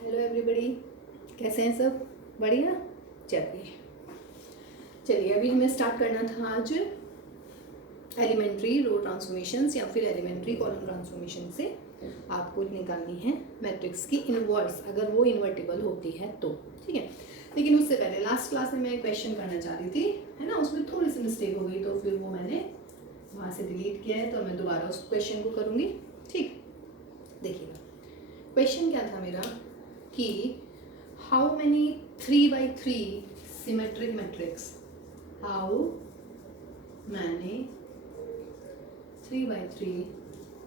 Hello everybody, कैसे हैं सब? बढ़िया। चलिए अभी हमें स्टार्ट करना था आज एलिमेंट्री रो ट्रांसफॉर्मेशंस या फिर एलिमेंट्री कॉलम ट्रांसफॉर्मेशन से आपको निकालनी है मैट्रिक्स की इनवर्स, अगर वो इन्वर्टिबल होती है तो। ठीक है, लेकिन उससे पहले लास्ट क्लास में मैं एक क्वेश्चन करना चाह रही थी, है ना, उसमें थोड़ी सी मिस्टेक हो गई तो फिर वो मैंने वहाँ से डिलीट किया है, तो मैं दोबारा उस क्वेश्चन को करूँगी। ठीक, देखिएगा क्वेश्चन क्या था मेरा कि how many 3x3 symmetric matrix, how many 3x3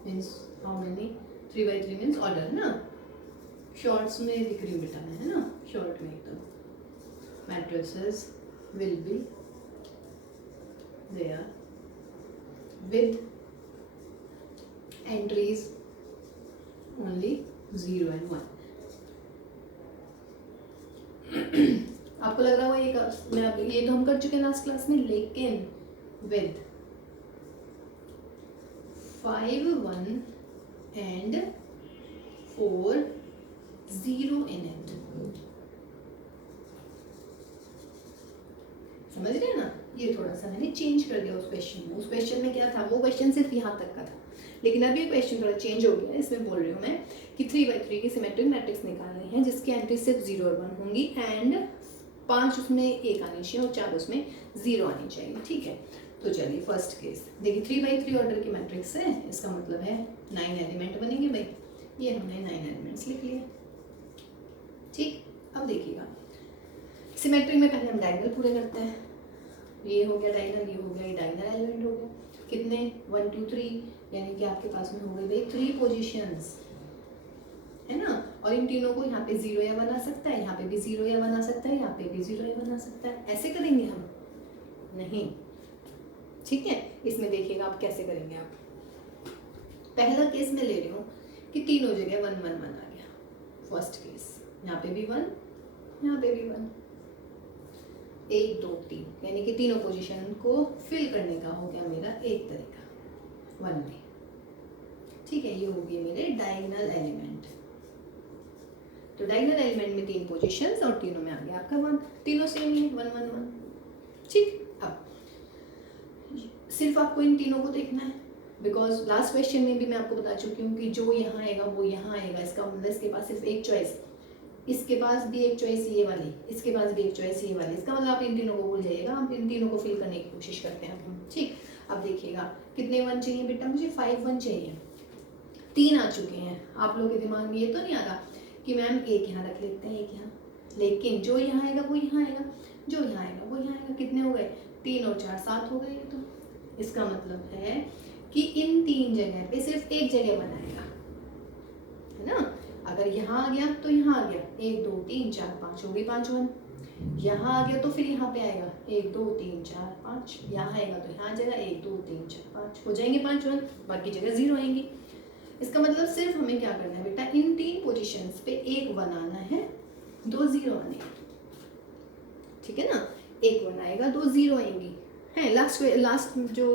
means how many 3x3 means order, है ना, शॉर्ट्स में लिख रही हूँ बेटा मैं, है ना, शॉर्ट में तो matrices will be there with entries only 0 and 1। आपको लग रहा होगा ये तो हम कर चुके हैं लास्ट क्लास में, लेकिन विद 5 1 and 4 0 in it। समझ रहे हैं ना, ये थोड़ा सा मैंने चेंज कर दिया उस क्वेश्चन में। उस क्वेश्चन में क्या था, वो क्वेश्चन सिर्फ यहाँ तक का था, लेकिन अभी ये क्वेश्चन थोड़ा चेंज हो गया है। इसमें बोल रही हूँ मैं कि 3x3 की सिमेट्रिक मैट्रिक्स निकालनी है जिसकी एंट्री सिर्फ 0 और 1 होंगी एंड 5 उसमें 1 आनी चाहिए और 4 उसमें 0 आनी चाहिए। ठीक है, तो चलिए फर्स्ट केस देखिए, 3x3 ऑर्डर की मैट्रिक्स है, इसका मतलब है 9 एलिमेंट बनेंगे भाई। ये हमने 9 एलिमेंट्स लिख लिए। ठीक, अब देखिएगा सिमेट्रिक में पहले हम डायगोनल पूरे करते हैं। ये हो गया डायगोनल, ये हो गया, ये डायगोनल एलिमेंट हो गया। कितने 1 2 3, यानी कि आपके पास में हो गई भाई 3 पोजीशंस, है ना, और इन तीनों को यहाँ पे 0 या 1 आ सकता है, यहाँ पे भी 0 या 1 आ सकता है, यहाँ पे भी 0 या 1 आ सकता है। ऐसे करेंगे हम नहीं। ठीक है, इसमें देखिएगा आप कैसे करेंगे। आप पहला केस में ले रही हूँ कि तीनों जगह 1 1 1 आ गया। फर्स्ट केस, यहाँ पे भी 1, यहाँ पे भी 1, 1 2 3, यानी कि तीनों पोजीशन को फिल करने का हो गया मेरा एक तरीका 1 में। ठीक है, ये हो गए मेरे डायगोनल एलिमेंट। तो डायगोनल एलिमेंट में 3 पोजीशंस और तीनों में आ गया आपका 1, तीनों सेम ही 1 1 1। ठीक, अब सिर्फ आपको इन तीनों को देखना है, बिकॉज लास्ट क्वेश्चन में भी मैं आपको बता चुकी हूँ कि जो यहाँ आएगा वो यहाँ आएगा। इसका मतलब इसके पास सिर्फ एक चॉइस, इसके पास भी एक चॉइस ये वाली, इसके पास भी एक चॉइस ये वाली। इसका मतलब आप इन तीनों को भूल जाइएगा, आप इन तीनों को फिल करने की कोशिश करते हैं हम। ठीक, अब देखिएगा कितने 1 चाहिए बेटा, मुझे 5 1 चाहिए। 3 आ चुके हैं। आप लोगों के दिमाग में ये तो नहीं आ रहा कि मैम एक यहाँ रख लेते हैं, एक यहाँ, लेकिन जो यहाँ आएगा वो यहाँ आएगा, जो यहाँ आएगा वो यहाँ आएगा। कितने हो गए, 3 और 4 7 हो गए। तो इसका मतलब है कि इन 3 जगह पे सिर्फ एक जगह बनाएगा, है ना। अगर यहाँ आ गया तो यहाँ आ गया, 1 2 3 4 5 हो गई 5 1। यहाँ आ गया तो फिर यहाँ पे आएगा 1 2 3 4 5, यहाँ आएगा तो यहाँ आ जाएगा 1 2 3 4 5, हो जाएंगे 5 1, बाकी जगह 0 आएंगी। इसका मतलब सिर्फ हमें क्या करना है बेटा, इन 3 पोजीशंस पे एक 1 आना है, 2 0 आने। ठीक है ना, एक 1 आएगा, 2 0 आएंगी। है लास्ट जो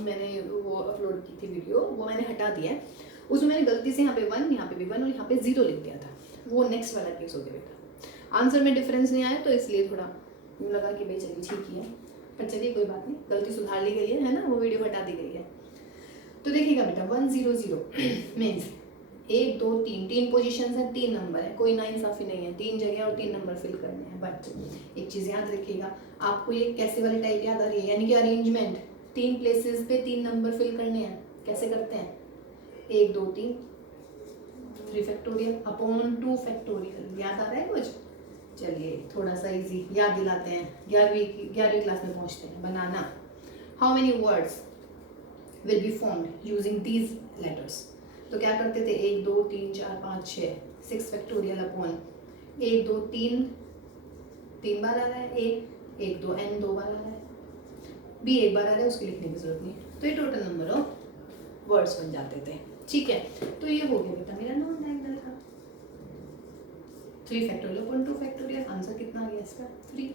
मैंने वो अपलोड की थी वीडियो, वो मैंने हटा दिया है। उसमें मैंने गलती से यहाँ पे 1, यहाँ पे भी 1 और यहाँ पे 0 लिख दिया था। वो नेक्स्ट वाला केस हो गया बेटा। आंसर में डिफरेंस नहीं आया तो इसलिए थोड़ा लगा कि भाई चलिए ठीक ही है, पर चलिए कोई बात नहीं, गलती सुधार ली गई है ना, वो वीडियो हटा दी गई है। तो देखिएगा बेटा 1 0 0 मीन्स 1 2 3, 3 पोजीशंस हैं, 3 नंबर है, कोई नाइंसाफी नहीं है, 3 जगह और 3 नंबर फिल करने हैं। बट एक चीज़ याद रखिएगा, आपको ये कैसे वाली टाइप याद आ रही है, यानी कि अरेंजमेंट 3 प्लेसेस पे 3 नंबर फिल करने हैं। कैसे करते हैं, 1 2 3 3 फैक्टोरियल अपॉन 2 फैक्टोरियल। याद आ रहा है कुछ? चलिए थोड़ा सा इजी याद दिलाते हैं, 11वीं क्लास में पहुँचते हैं। Banana, how many words will be formed using these letters. तो क्या करते थे, 1 2 3 4 5 6, 6 फैक्टोरियल अपॉन 1 2 3, 3 बार आ रहा है, 1 2 n 2 बार आ रहा है, b 1 बार आ रहा है, उसकी लिखने की जरूरत नहीं। तो ये टोटल नंबर ऑफ वर्ड्स बन जाते थे। ठीक है, तो ये हो गया बेटा मेरा नॉन डायगोनल का 3 फैक्टोरियल अपॉन 2 फैक्टोरियल। आंसर कितना आ गया इसका, 3।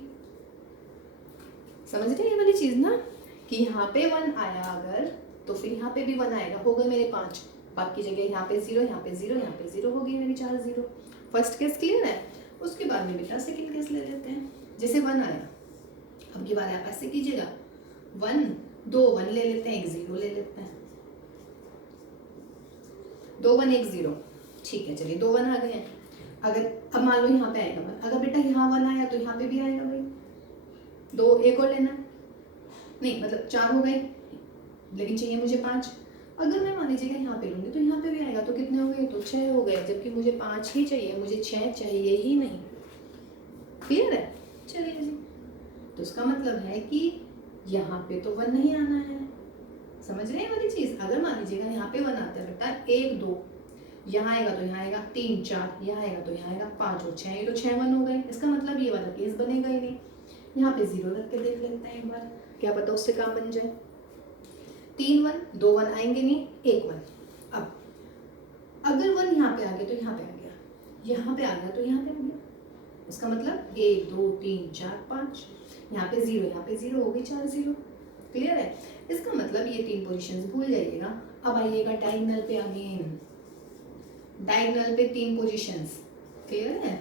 समझ रहे ये वाली चीज ना, कि यहाँ पे 1 आया अगर तो फिर यहाँ पे भी 1 आएगा, हो गए मेरे 5, बाकी जगह यहाँ पे 0, यहाँ पे 0, यहाँ पे 0, हो गई मेरी 4 0। फर्स्ट केस क्लियर है। उसके बाद में बेटा सेकंड केस ले लेते हैं। जैसे 1 आया, अब की बार आप ऐसे कीजिएगा, 1 2 1 ले लेते हैं, एक 0 ले लेते हैं, 2 1 1 0, ठीक है। चलिए 2 1 आ गए हैं। अगर अब मान लो यहाँ पे आएगा 1, अगर बेटा यहाँ 1 आया तो यहाँ पे भी आएगा भाई, 2 एक और लेना है, नहीं मतलब 4 हो गए, लेकिन चाहिए मुझे 5। अगर मैं मान लीजिएगा यहाँ पे लूँगी तो यहाँ पे भी आएगा, तो कितने हो गए, तो 6 हो गए, जबकि मुझे 5 ही चाहिए, मुझे 6 चाहिए ही नहीं। क्लियर है? चलिए जी, तो इसका मतलब है कि यहाँ पे तो 1 नहीं आना है। समझ रहे हैं वाली चीज़? अगर मान लीजिएगा यहाँ पे 1 आता है बेटा, 1 2 यहाँ आएगा तो यहाँ आएगा, 3 4 यहाँ आएगा तो यहाँ आएगा, 5 और 6, ये तो 6 1 हो गए। इसका मतलब ये वाला केस बनेगा ही नहीं। यहाँ पे 0 रख के देख लेते हैं एक बार, क्या पता उससे काम बन जाए। 3 1 2 1 आएंगे नहीं, 1 1। अब अगर 1 यहाँ पे आ गया तो यहाँ पे आ गया, यहाँ पे आ गया तो यहाँ पे आ गया, इसका मतलब 1 2 3 4 5, यहाँ पे 0 यहाँ पे 0 हो गई, 4 0। क्लियर है? इसका मतलब ये 3 पोजीशंस भूल जाइएगा। अब आइएगा डायगोनल पे, अगेन डायगोनल पे 3 पोजीशंस। क्लियर है?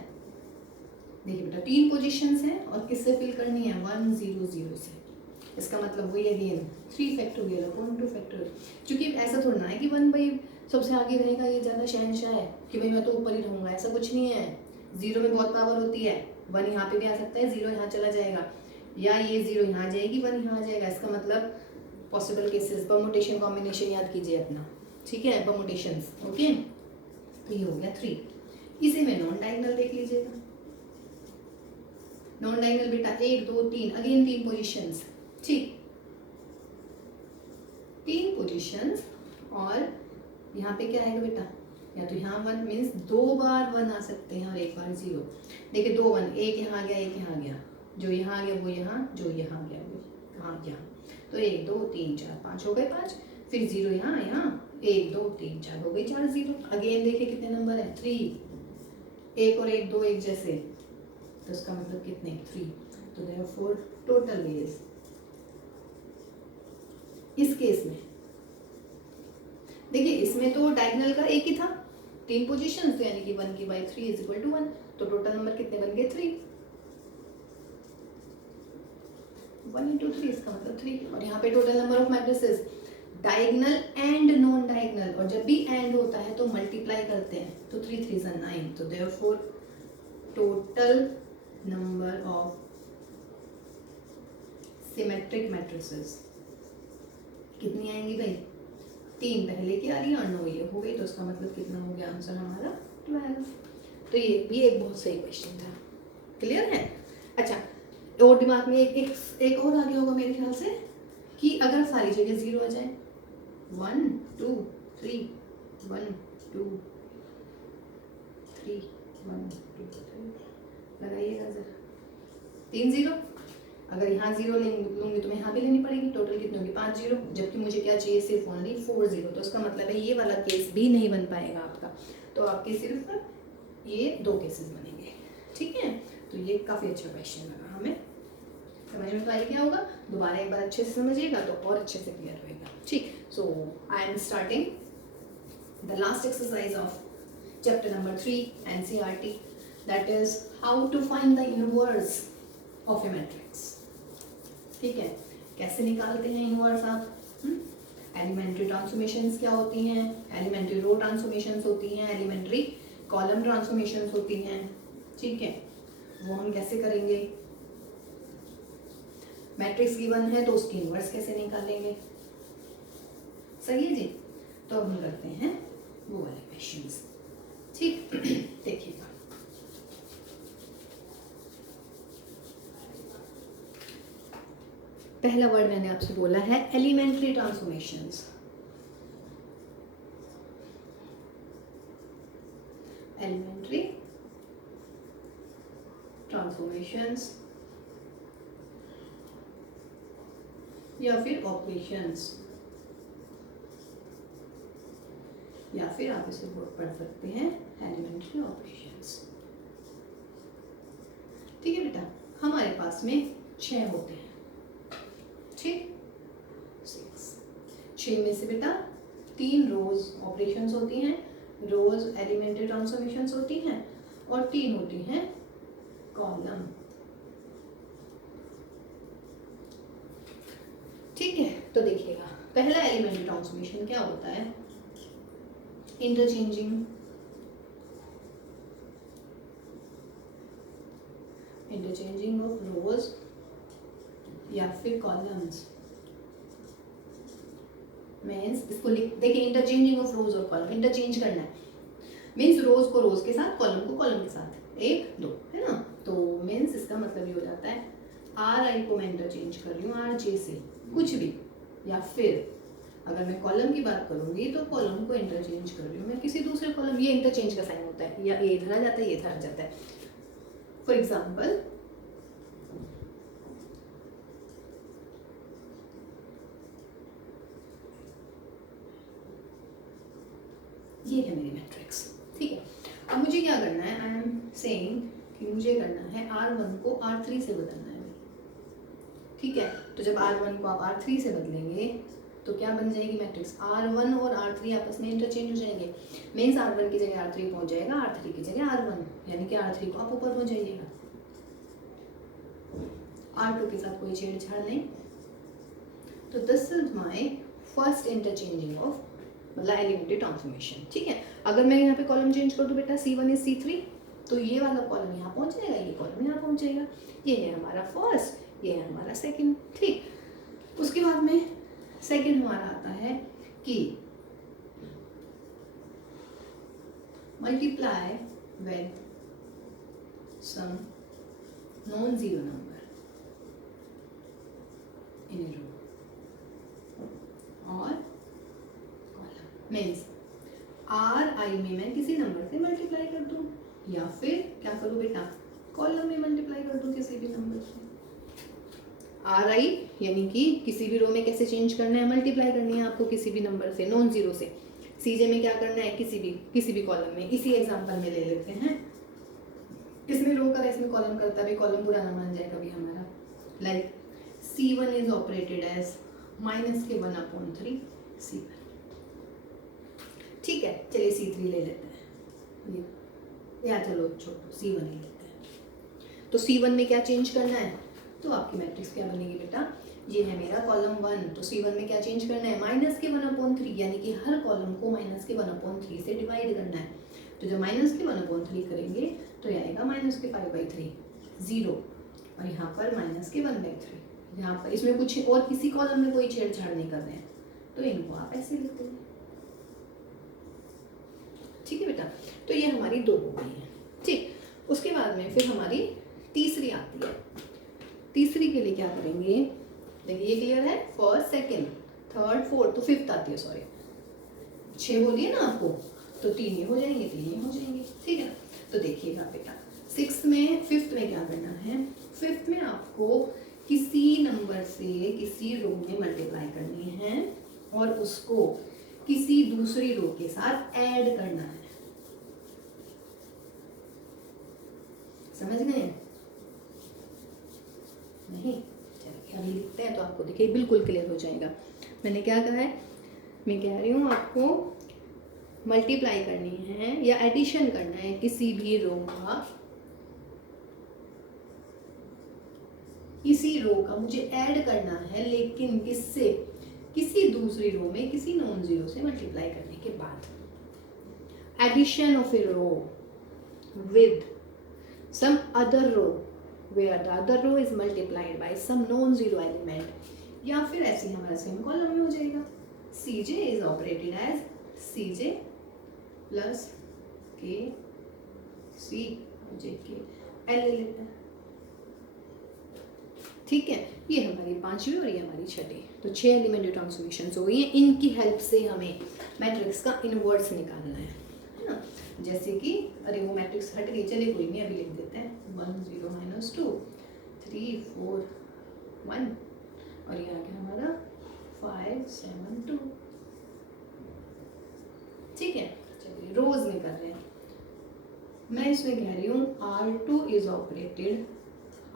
देखिए बेटा 3 पोजीशंस हैं और किससे फिल करनी है, 1 0 0 से। इसका मतलब वही अगेन 3 फैक्टोरियल अपॉन 2 फैक्टोरियल। क्योंकि ऐसा थोड़ा ना है कि 1 भाई सबसे आगे रहेगा, ये ज़्यादा शहंशाह है कि भाई मैं तो ऊपर ही रहूँगा, ऐसा कुछ नहीं है। 0 में बहुत पावर होती है, 1 यहाँ पे भी आ सकता है, 0 यहाँ चला जाएगा, या ये 0 यहाँ आ जाएगी, 1 यहाँ आ जाएगा। इसका मतलब पॉसिबल केसेस, परमुटेशन कॉम्बिनेशन याद कीजिए अपना, ठीक है, परमुटेशंस। ओके, तो ये हो गया 3। इसे में नॉन डायगोनल देख लीजिएगा। नॉन डायगोनल बेटा 1 2 3, अगेन 3 पोजीशंस, ठीक, 3 पोजीशंस। और यहाँ पे क्या आएगा बेटा, या तो यहाँ 1 मीन्स 2 बार 1 आ सकते हैं और 1 बार 0। देखिए 2 1, एक यहाँ आ गया, एक यहाँ आ गया, जो यहाँ आ गया वो यहाँ, जो यहाँ आ गया वो यहाँ यहाँ, तो 1 2 3 4 5 हो गए 5, फिर 0 यहाँ यहाँ, 1 2 3 4 हो गई 4 0। अगेन देखिए कितने नंबर है, 3, 1 और 1 2 एक जैसे, तो इसका मतलब कितने, 3। तो देयरफॉर टोटल इज, इस केस में देखिए इसमें तो डायगोनल का एक ही था, 3 पोजीशन, तो यानी कि 1 की बाई 3 इज इक्वल टू 1, तो टोटल नंबर कितने बन गए, 3। 1 into 3, इसका मतलब 3। और यहाँ पे total number of matrices diagonal and non diagonal, और जब भी एंड होता है तो मल्टीप्लाई करते हैं, तो 3 3 is 9, तो therefore total number of symmetric matrices कितनी आएंगी भाई, 3 पहले की आ रही है और 9 ये हो गई, तो इसका मतलब कितना हो गया आंसर हमारा 12। तो ये भी एक बहुत सही क्वेश्चन था। क्लियर है? अच्छा, और दिमाग में एक और आ गया होगा मेरे ख्याल से, कि अगर सारी जगह 0 आ जाए, 1 2 3 1 2 3 1 2 3, लगाइएगा जरा, 3 0। अगर यहाँ 0 लूँगी तो मैं यहाँ भी लेनी पड़ेगी, टोटल कितनी होगी, 5 0, जबकि मुझे क्या चाहिए, सिर्फ ओनली 4 0। तो इसका मतलब है ये वाला केस भी नहीं बन पाएगा आपका, तो आपके सिर्फ ये 2 केसेस बनेंगे। ठीक है, तो ये काफ़ी अच्छा क्वेश्चन लगा हमें, समझ में तो आई क्या होगा, दोबारा एक बार अच्छे से समझिएगा तो और अच्छे से क्लियर होएगा। ठीक, so I am starting the last exercise of chapter number 3 NCERT, that is how to find the inverse of a matrix. ठीक है, कैसे निकालते हैं इनवर्स आप, एलिमेंट्री ट्रांसफॉर्मेशंस क्या होती हैं, एलिमेंट्री रो ट्रांसफॉर्मेशंस होती हैं, एलिमेंट्री कॉलम ट्रांसफॉर्मेशंस होती हैं। ठीक है, वो हम कैसे करेंगे, मैट्रिक्स गिवन है तो उसकी इनवर्स कैसे निकालेंगे। सही है जी, तो अब हम करते हैं वो वाले क्वेश्चंस। ठीक, देखिएगा, पहला वर्ड मैंने आपसे बोला है एलिमेंट्री ट्रांसफॉर्मेशंस। एलिमेंट्री ट्रांसफॉर्मेशंस या फिर ऑपरेशंस, या फिर आप इसे पढ़ सकते हैं एलिमेंट्री ऑपरेशंस। ठीक है बेटा, हमारे पास में 6 होते हैं। ठीक, 6 में से बेटा 3 रोज ऑपरेशंस होती हैं, रोज एलिमेंट्री ट्रांसफॉर्मेशंस होती हैं, और 3 होती हैं कॉलम। ठीक है, तो देखिएगा पहला एलिमेंट्री ट्रांसफॉर्मेशन क्या होता है, इंटरचेंजिंग ऑफ रोज या फिर कॉलम्स। मीन्स इसको देखिए, इंटरचेंजिंग ऑफ रोज और कॉलम, इंटरचेंज करना है मीन्स रोज को रोज के साथ, कॉलम को कॉलम के साथ, 1 2 है ना। तो मीन्स इसका मतलब ये हो जाता है आर आई को मैं इंटरचेंज कर रही हूँ आर जे से कुछ भी, या फिर अगर मैं कॉलम की बात करूंगी तो कॉलम को इंटरचेंज कर रही हूँ मैं किसी दूसरे कॉलम, ये इंटरचेंज का साइन होता है, या ए इधर आ जाता है ये इधर आ जाता है। फॉर एग्जाम्पल ये है मेरी मैट्रिक्स, ठीक है। अब मुझे क्या करना है, आई एम सेइंग कि मुझे करना है R1 को R3 से बदलना है, ठीक है। तो जब R1 को आप R3 से बदलेंगे तो क्या बन जाएगी मैट्रिक्स, R1 और R3 आपस में इंटरचेंज हो जाएंगे। मीन्स R1 की जगह R3 पहुंच जाएगा, R3 की जगह R1, यानी कि R3 को आप ऊपर हो जाइएगा, R2 के साथ कोई छेड़छाड़ नहीं। तो this is my first interchanging of मतलब एलिमेंट्री ट्रांसफॉर्मेशन, ठीक है। अगर मैं यहाँ पे कॉलम चेंज कर दूँ बेटा C1 इज C3, तो ये वाला कॉलम यहाँ पहुँच जाएगा, ये कॉलम यहाँ पहुँच जाएगा। ये है हमारा फर्स्ट, ये है हमारा सेकंड, ठीक। उसके बाद में सेकंड हमारा आता है कि multiply with some non zero number in row और मीन्स आर आई में मैं किसी नंबर से मल्टीप्लाई कर दूं, या फिर क्या करूं बेटा, कॉलम में मल्टीप्लाई कर दूं किसी भी नंबर से। आर आई यानी कि किसी भी रो में कैसे चेंज करना है, मल्टीप्लाई करनी है आपको किसी भी नंबर से नॉन जीरो से। सीजे में क्या करना है, किसी भी कॉलम में। इसी एग्जांपल में ले लेते हैं, इसमें रो कर इसमें कॉलम करता है, कॉलम पूरा ना मान जाए कभी हमारा। Like C1 is operated as -1/3 C1, ठीक है। चलिए C3 ले लेते हैं, या चलो छोड़ो C1 ले लेते हैं। तो C1 में क्या चेंज करना है, तो आपकी मैट्रिक्स क्या बनेगी बेटा, ये है मेरा कॉलम 1, तो C1 में क्या चेंज करना है, -1/3, यानी कि हर कॉलम को -1/3 से डिवाइड करना है। तो जब -1/3 करेंगे तो ये आएगा -5/3 0, और यहाँ पर -1/3। यहाँ पर इसमें कुछ और किसी कॉलम में कोई छेड़छाड़ नहीं कर रहे हैं, तो इनको आप ऐसे लिख देंगे, ठीक है बेटा। तो ये हमारी 2 हो गई है, ठीक। उसके बाद में फिर हमारी तीसरी आती है। तीसरी के लिए क्या करेंगे, देखिए ये क्लियर है, फर्स्ट सेकंड थर्ड फोर्थ, तो फिफ्थ आती है, सॉरी 6 बोलिए ना आपको, तो 3 ये हो जाएंगे, 3 ये हो जाएंगे, ठीक है ना। तो देखिएगा बेटा फिफ्थ में क्या करना है, फिफ्थ में आपको किसी नंबर से किसी रो में मल्टीप्लाई करनी है और उसको किसी दूसरी रो के साथ ऐड करना है, समझ गए नहीं? चलिए अभी लिखते हैं तो आपको देखिए बिल्कुल क्लियर हो जाएगा। मैंने क्या कहा है, मैं कह रही हूँ आपको मल्टीप्लाई करनी है या एडिशन करना है किसी भी रो का, किसी रो का मुझे ऐड करना है, लेकिन किससे, किसी दूसरी रो में किसी नॉन जीरो से मल्टीप्लाई करने के बाद। Addition of a row with some other row where the other row is multiplied by some non-zero element, या फिर ऐसे ही हमारा सेम कॉलम में हो जाएगा। Cj is operated as Cj plus K C J K L ले लेते हैं, ठीक है। ये हमारी 5वीं और ये हमारी 6ठी, तो 6 एलिमेंट्री ट्रांसफॉर्मेशंस हो गई हैं। इनकी हेल्प से हमें मैट्रिक्स का इनवर्स निकालना है ना। जैसे कि अरे वो मैट्रिक्स हट गई, चलिए कोई नहीं, अभी लिख देते हैं 1 0 -2 3 4 1, और ये आ गया हमारा 5 7 2, ठीक है। चलिए रोज में कर रहे हैं, मैं इसमें कह रही हूँ R2 इज ऑपरेटेड,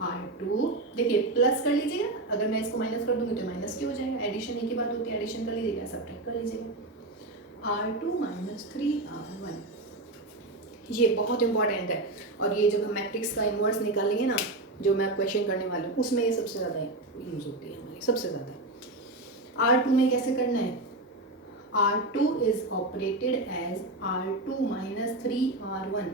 R2 देखिए प्लस कर लीजिएगा, अगर मैं इसको माइनस कर दूंगी तो माइनस क्या हो जाएगा, एडिशन एक ही बात होती है, एडिशन कर लीजिएगा, सब्ट्रैक्ट कर लीजिएगा। R2 -3 R1, ये बहुत इंपॉर्टेंट है, और ये जब हम मैट्रिक्स का इन्वर्स निकालेंगे ना, जो मैं क्वेश्चन करने वाला हूँ, उसमें ये सबसे ज़्यादा यूज़ होती है हमारी, सबसे ज़्यादा। R2 में कैसे करना है, R2 is operated as R2 minus 3R1,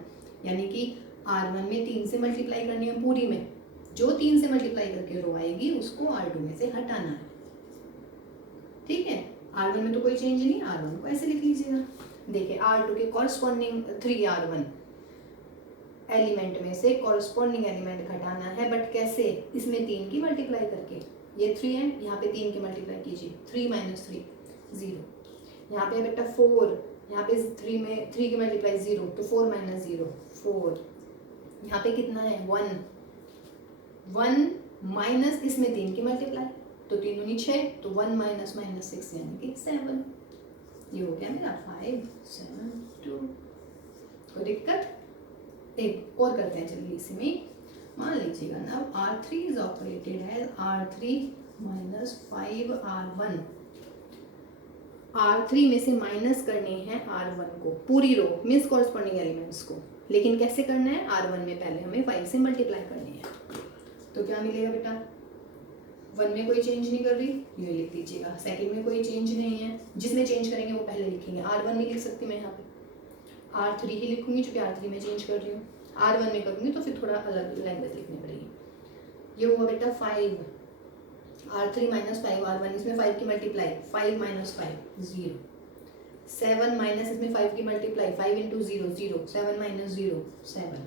यानी कि R1 में 3 से मल्टीप्लाई करनी है पूरी में, जो 3 से मल्टीप्लाई करके रो आएगी उसको R2 में से हटाना है, ठीक है। R1 में तो कोई चेंज नहीं, R1 को ऐसे लिख लीजिएगा। देखिए R2 के कॉरस्पॉन्डिंग 3R1 एलिमेंट में से कॉरस्पॉन्डिंग एलिमेंट घटाना है, बट कैसे, इसमें 3 की मल्टीप्लाई करके, ये 3 है, यहाँ पे 3 की मल्टीप्लाई कीजिए, 3 माइनस 3 0, यहाँ पे बेटा 4, यहाँ पे 3 में 3 की मल्टीप्लाई 0, तो 4 माइनस 0 4, यहाँ पे कितना है 1 1 माइनस इसमें 3 की मल्टीप्लाई, तो 3 दूनी 6, तो 1 माइनस माइनस 6 यानी कि 7, ये हो गया मेरा 5 7 2। कोई दिक्कत, एक और करते हैं चलिए इसी में, मान लीजिएगा ना R3 is operated as R3 minus 5R1, R3 में से माइनस करने हैं R1 को, पूरी रो मीन्स कॉरस्पॉन्डिंग एलिमेंट्स को, लेकिन कैसे करना है, R1 में पहले हमें 5 से मल्टीप्लाई करनी है, तो क्या मिलेगा बेटा, 1 में कोई चेंज नहीं कर रही, ये लिख दीजिएगा, सेकंड में कोई चेंज नहीं है, जिसमें चेंज करेंगे वो पहले लिखेंगे, R1 नहीं लिख सकती मैं यहाँ पे, R3 ही लिखूंगी क्योंकि R3 में चेंज कर रही हूँ, R1 में करूँगी तो फिर थोड़ा अलग लैंग्वेज लिखनी पड़ेगी। ये हुआ बेटा 5, R3 माइनस 5R1, इसमें 5 की मल्टीप्लाई 5 माइनस 5 0, 7 माइनस इसमें 5 की मल्टीप्लाई 5 इंटू 0 0, 7 माइनस 0 7,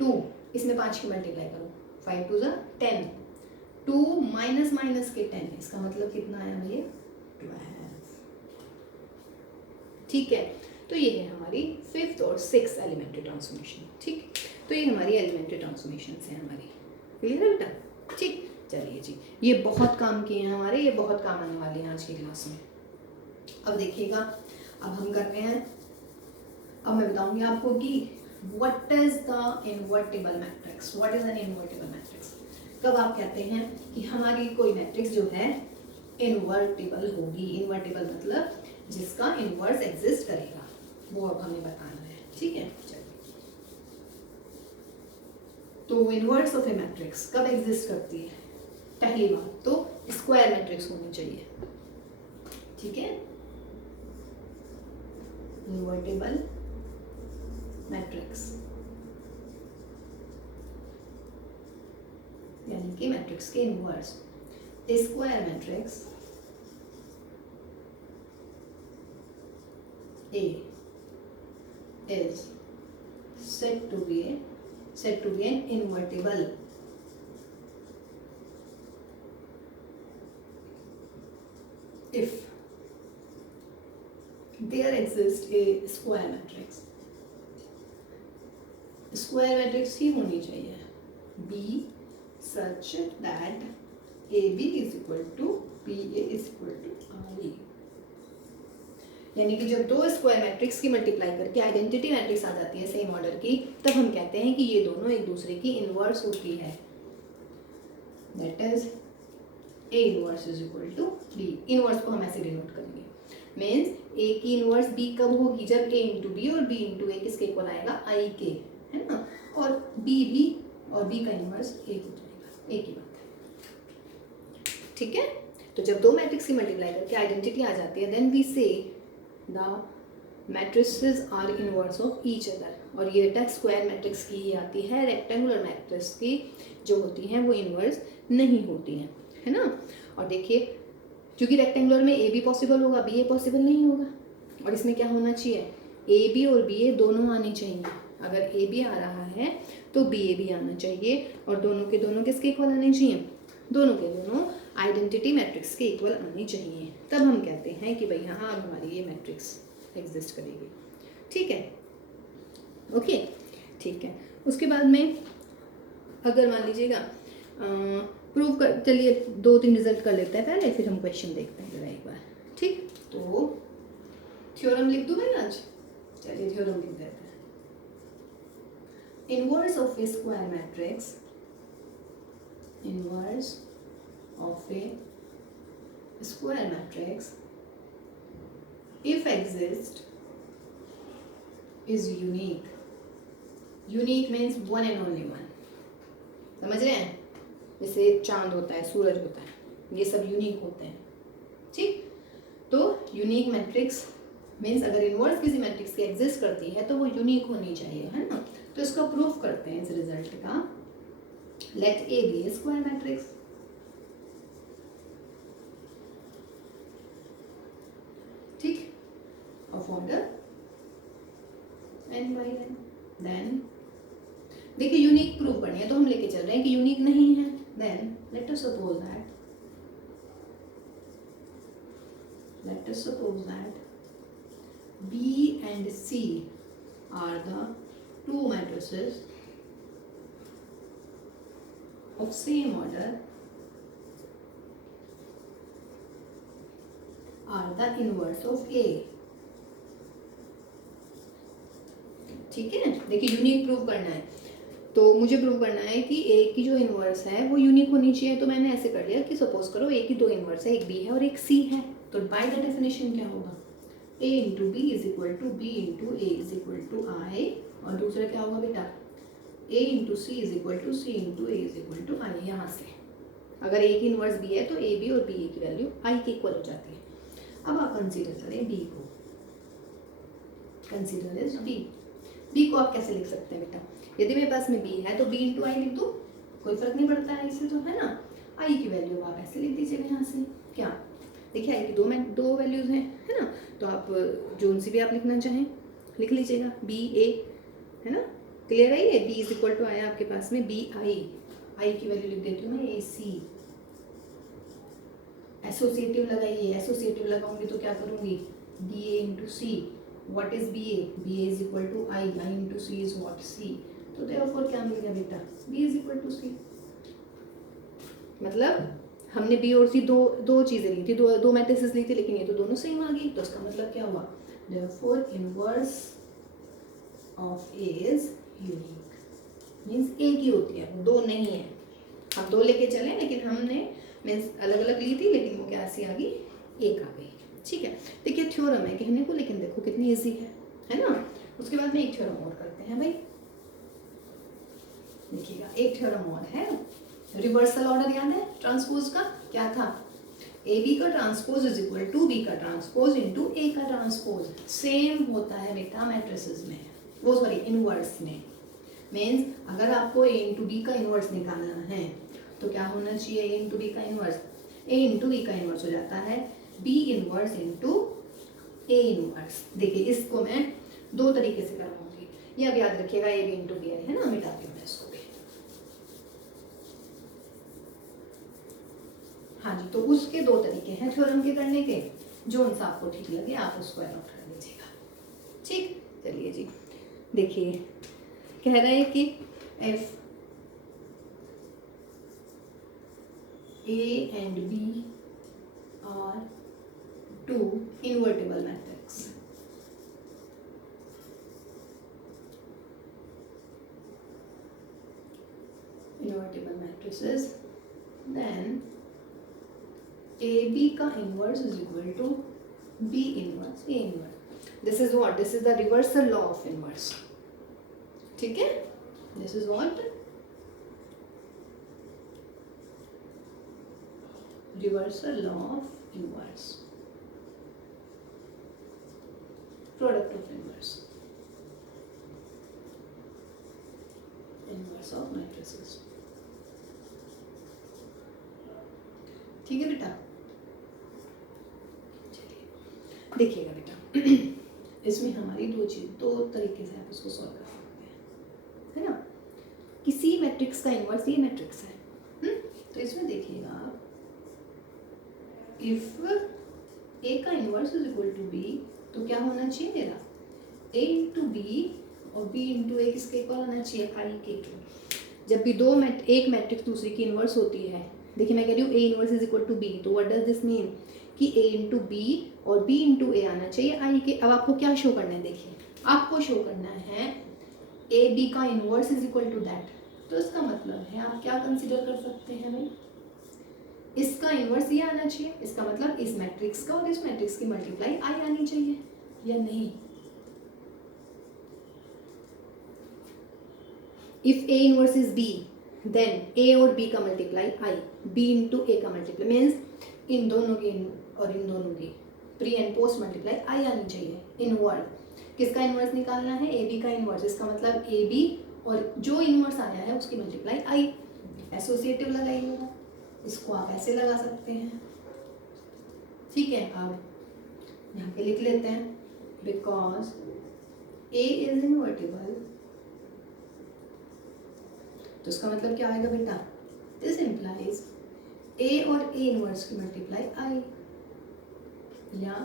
2 इसमें 5 की मल्टीप्लाई करो, 5 2 10, 2 माइनस माइनस के 10, इसका मतलब कितना आया भैया 12, ठीक है। तो ये है हमारी 5th और 6th एलिमेंट्री ट्रांसफॉर्मेशन, ठीक। तो ये हमारी एलिमेंट्री ट्रांसफॉर्मेशन है हमारी, क्लियर है बेटा, ठीक। चलिए जी, ये बहुत काम किए हैं हमारे, ये बहुत काम आने वाले हैं आज की क्लास में। अब देखिएगा, अब हम करते हैं, अब मैं बताऊंगी आपको कि what is the invertible matrix, what is an invertible matrix. कब आप कहते हैं कि हमारी कोई मैट्रिक्स जो है इन्वर्टिबल होगी, इन्वर्टिबल मतलब जिसका इन्वर्स एग्जिस्ट करेगा, वो अब हमें बताना है, ठीक है। चलिए, तो इन्वर्स ऑफ ए मैट्रिक्स कब एग्जिस्ट करती है, पहली बात तो स्क्वायर मैट्रिक्स होनी चाहिए, ठीक है, इन्वर्टिबल मैट्रिक्स यानी कि मैट्रिक्स के inverse. Square matrix A is said to be an invertible if there exists a square matrix। Square matrix ही होनी चाहिए, B such that AB is equal to BA is equal to RE, यानी कि जब दो square matrix की multiply करके identity matrix आ जाती है सेम ऑर्डर की, तब हम कहते हैं कि ये दोनों एक दूसरे की इनवर्स होती है, that is A inverse is equal to B। Inverse को हम ऐसे डिनोट करेंगे, मीन्स A की इनवर्स B कब होगी, जब A इंटू B और B इंटू A किसके इक्वल आएगा, I के, है ना, और B और B का इनवर्स A हो जाएगा, एक ही बात है, ठीक है। तो जब दो मैट्रिक्स की मल्टीप्लाई करके आइडेंटिटी आ जाती है, देन वी से the matrices are inverse of each other, और ये बेटा स्क्वायर मैट्रिक्स की ही आती है, रेक्टेंगुलर मैट्रिक्स की जो होती हैं वो इनवर्स नहीं होती हैं, है ना। और देखिए, क्योंकि रेक्टेंगुलर में ए बी पॉसिबल होगा, बी ए पॉसिबल नहीं होगा, और इसमें क्या होना चाहिए, ए बी और बी ए दोनों आने चाहिए, अगर ए बी आ रहा है तो बी ए भी आना चाहिए, और दोनों के दोनों किसके इक्वल आने चाहिए, दोनों के दोनों आइडेंटिटी मैट्रिक्स के इक्वल आनी चाहिए, तब हम कहते हैं कि भाई हाँ अब हमारी ये मैट्रिक्स एग्जिस्ट करेगी, ठीक है, ओके, ठीक है। उसके बाद में अगर मान लीजिएगा प्रूव कर, चलिए 2-3 रिजल्ट कर लेते हैं पहले, फिर हम क्वेश्चन देखते हैं जरा एक बार, ठीक। तो थ्योरम लिख दूँ मैं आज, चलिए थ्योरम लिख देते हैं। Inverse of A square matrix, inverse of a square matrix if exist is unique unique means one and only one, समझ रहे हैं? जैसे चांद होता है, सूरज होता है, ये सब यूनिक होते हैं, ठीक? तो यूनिक मैट्रिक्स मीन्स अगर इनवर्स किसी मैट्रिक्स की एग्जिस्ट करती है तो वो यूनिक होनी चाहिए, है ना? तो इसका प्रूफ करते हैं इस रिजल्ट का। Let A be a square matrix, ठीक, of order n by n। Then देखिए यूनिक प्रूव करनी है तो हम लेके चल रहे हैं कि यूनिक नहीं है। Then let us suppose that B and C are the two matrices of same order are the inverse of A। ठीक है, देखिए यूनिक प्रूव करना है तो मुझे प्रूव करना है कि ए की जो इन्वर्स है वो यूनिक होनी चाहिए। तो मैंने ऐसे कर लिया कि सपोज करो ए की दो इन्वर्स है, एक बी है और एक सी है, तो बाय द डेफिनेशन क्या होगा, A into B is equal to B into A is equal to I, और दूसरा क्या होगा बेटा, A into C is equal to C into A is equal to I. यहाँ से अगर ए की इन्वर्स बी है तो ए बी और बी ए की वैल्यू आई के इक्वल हो जाती है। अब आप कंसीडर करें बी को, कंसीडर इज बी को आप कैसे लिख सकते हैं बेटा, यदि मेरे पास में बी है तो बी इंटू आई लिख दो, कोई फर्क नहीं पड़ता है इससे, तो है ना। आई की वैल्यू आप ऐसे लिख दीजिएगा यहाँ से, क्या देखिए आई की दो वैल्यूज हैं, है ना, तो आप जोन सी भी आप लिखना चाहें लिख लीजिएगा, बी ए, है ना, क्लियर है ये। बी इज इक्वल टू आया आपके पास में बी आई की वैल्यू लिख देती हूँ मैं ए सी। एसोसिएटिव लगाइए, एसोसिएटिव लगाऊंगी तो क्या करूँगी, B A into C, what is B A is equal to I into C is what C, तो देयरफॉर क्या मिल गया बेटा, B is equal to C. मतलब हमने बी और सी दो चीजें ली थी, दो मैट्रिसेस ली थी, लेकिन ये तो दोनों सेम आ गई, तो इसका मतलब क्या हुआ, therefore inverse of A is unique, means एक ही होती है, दो नहीं है। हम दो लेके चले लेकिन हमने मीन्स अलग अलग ली थी, लेकिन वो क्या ऐसी आ गई, एक आ गई, ठीक है। देखिए थ्योरम है कहने को, लेकिन देखो कितनी इजी है ना। उसके बाद में एक थ्योरम और करते हैं भाई, देखिएगा एक थ्योरम और है, रिवर्सल ऑर्डर याद है ट्रांसपोज का, क्या था, ए बी का transpose is equal to B का ट्रांसपोज इंटू ए का ट्रांसपोज, सेम होता है बेटा मैट्रिसेस में, वो सॉरी इनवर्स में। मीन्स अगर आपको ए इंटू बी का इनवर्स निकालना है तो क्या होना चाहिए, ए इंटू बी का इनवर्स, ए इंटू बी का इनवर्स हो जाता है B inverse into A inverse. देखिए इसको मैं दो तरीके से करवाऊंगी, ये अब याद रखिएगा, ए बी इंटू बी है ना, मिटाती हूँ मैं इसको भी। हाँ जी, तो उसके दो तरीके हैं थ्योरम के करने के, जो सा आपको ठीक लगे आप उसको एडॉप्ट कर लीजिएगा, ठीक। चलिए जी, देखिए कह रहे हैं कि if A and B are two invertible matrix, invertible matrices, then A B का inverse is equal to B inverse A inverse. This is what, this is the reversal law of inverse, ठीक है। This is what, reversal law of inverse, product of inverse, inverse of matrices, ठीक है बेटा। देखिएगा बेटा इसमें हमारी दो तरीके से आप इसको सॉल्व कर सकते हैं, है ना। किसी मैट्रिक्स का इनवर्स ये मैट्रिक्स है, तो इसमें देखिएगा आप, इफ ए का inverse is equal to B, तो क्या होना चाहिए मेरा, ए इंटू बी और बी इंटू ए किसके इक्वल होना चाहिए, आई के इक्वल। जब भी एक मैट्रिक्स दूसरी की इनवर्स होती है, देखिए मैं कह रही हूँ A inverse is equal to B, तो व्हाट डज दिस मीन कि ए इंटू बी और बी इंटू ए आना चाहिए आई के। अब आपको क्या शो करना है, देखिए आपको शो करना है ए बी का inverse is equal to that, तो इसका मतलब है आप क्या कंसिडर कर सकते हैं भाई, इसका इनवर्स ये आना चाहिए, इसका मतलब इस मैट्रिक्स का और इस मैट्रिक्स की मल्टीप्लाई आई आनी चाहिए, या नहीं। If A inverse is B then A और बी का multiply I, B into A का मल्टीप्लाई मीन्स इन दोनों की और इन दोनों की प्री एंड पोस्ट मल्टीप्लाई आई आनी चाहिए। इनवर्स किसका इनवर्स निकालना है, ए बी का इनवर्स, इसका मतलब ए बी और जो इनवर्स आया है उसकी मल्टीप्लाई आई। एसोसिएटिव लगाइएगा, इसको आप ऐसे लगा सकते हैं, ठीक है। अब यहाँ पे लिख लेते हैं बिकॉज ए इज इनवर्टिबल, तो इसका मतलब क्या आएगा बेटा, दिस इम्प्लाइज ए और ए इनवर्स की मल्टीप्लाई आई या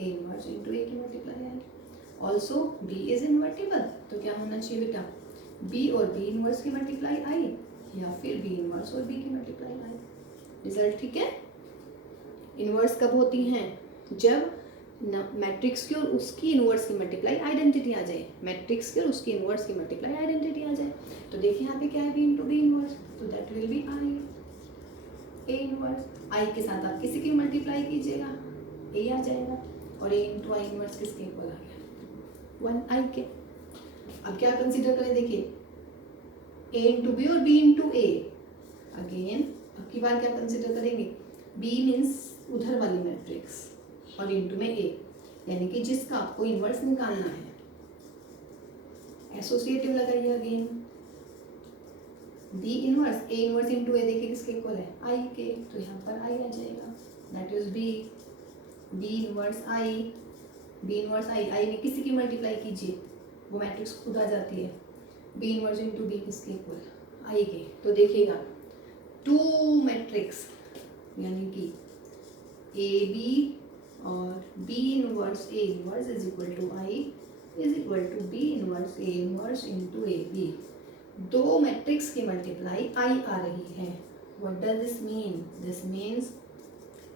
ए इनवर्स इंटू ए की multiply I. Also be is invertible, तो क्या होना चाहिए बेटा, बी और बी इनवर्स की मल्टीप्लाई आई या फिर बी इनवर्स और बी की मल्टीप्लाई आई। रिजल्ट ठीक है। इनवर्स कब होती हैं, जब मैट्रिक्स की और उसकी इनवर्स की मल्टीप्लाई आइडेंटिटी आ जाए, मैट्रिक्स की और उसकी इनवर्स की मल्टीप्लाई आइडेंटिटी आ जाए। तो देखिए यहाँ पे क्या है, बी इंटू बी इनवर्स, तो that will be I, A inverse, I के साथ आप किसी की मल्टीप्लाई कीजिएगा, ए आ जाएगा, और ए इंटू आई इनवर्स किसके इक्वल आ गया, 1 आई के। अब क्या कंसीडर करें, देखिए ए इंटू बी और बी इंटू ए, अगेन अब की बार क्या कंसीडर करेंगे, बी मीन्स उधर वाली मैट्रिक्स और इंटू में ए, यानी कि जिसका आपको इनवर्स निकालना है। एसोसिएटिव लगाइए again, B inverse A inverse into A, देखिए किसके इक्वल है, आई के, तो यहाँ पर आई आ जाएगा, that is B, B inverse I, B inverse I, I में किसी की मल्टीप्लाई कीजिए वो मैट्रिक्स खुद आ जाती है, बी इनवर्स इंटू बी किसके इक्वल, आई के। तो देखिएगा 2 मैट्रिक्स यानी कि ए बी और B inverse A inverse is equal to I is equal to B inverse A inverse into A B, 2 matrix की मल्टीप्लाई आई आ रही है। What does this mean, this means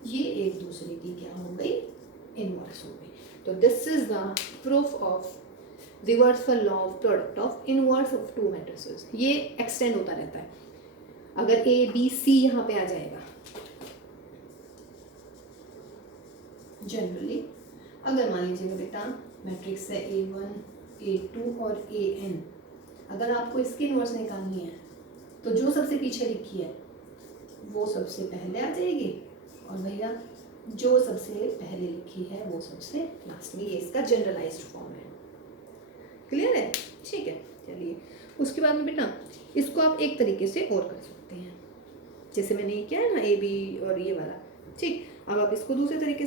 ये एक दूसरे की क्या हो गई, इनवर्स हो गई। तो this is the proof of reversal law of product of inverse of 2 matrices. ये एक्सटेंड होता रहता है, अगर ए बी सी यहाँ पे आ जाएगा जनरली, अगर मान लीजिएगा बेटा मैट्रिक्स है A1 A2 और AN, अगर आपको इसकी इनवर्स निकालनी है तो जो सबसे पीछे लिखी है वो सबसे पहले आ जाएगी, और भैया जो सबसे पहले लिखी है वो सबसे लास्ट में, ये इसका जनरलाइज्ड फॉर्म है। क्लियर है, ठीक है। चलिए उसके बाद में बेटा इसको आप एक तरीके से और कर सकते हैं, जैसे मैंने ये किया है ना ए बी और ये वाला, ठीक। अब आप इसको दूसरे तरीके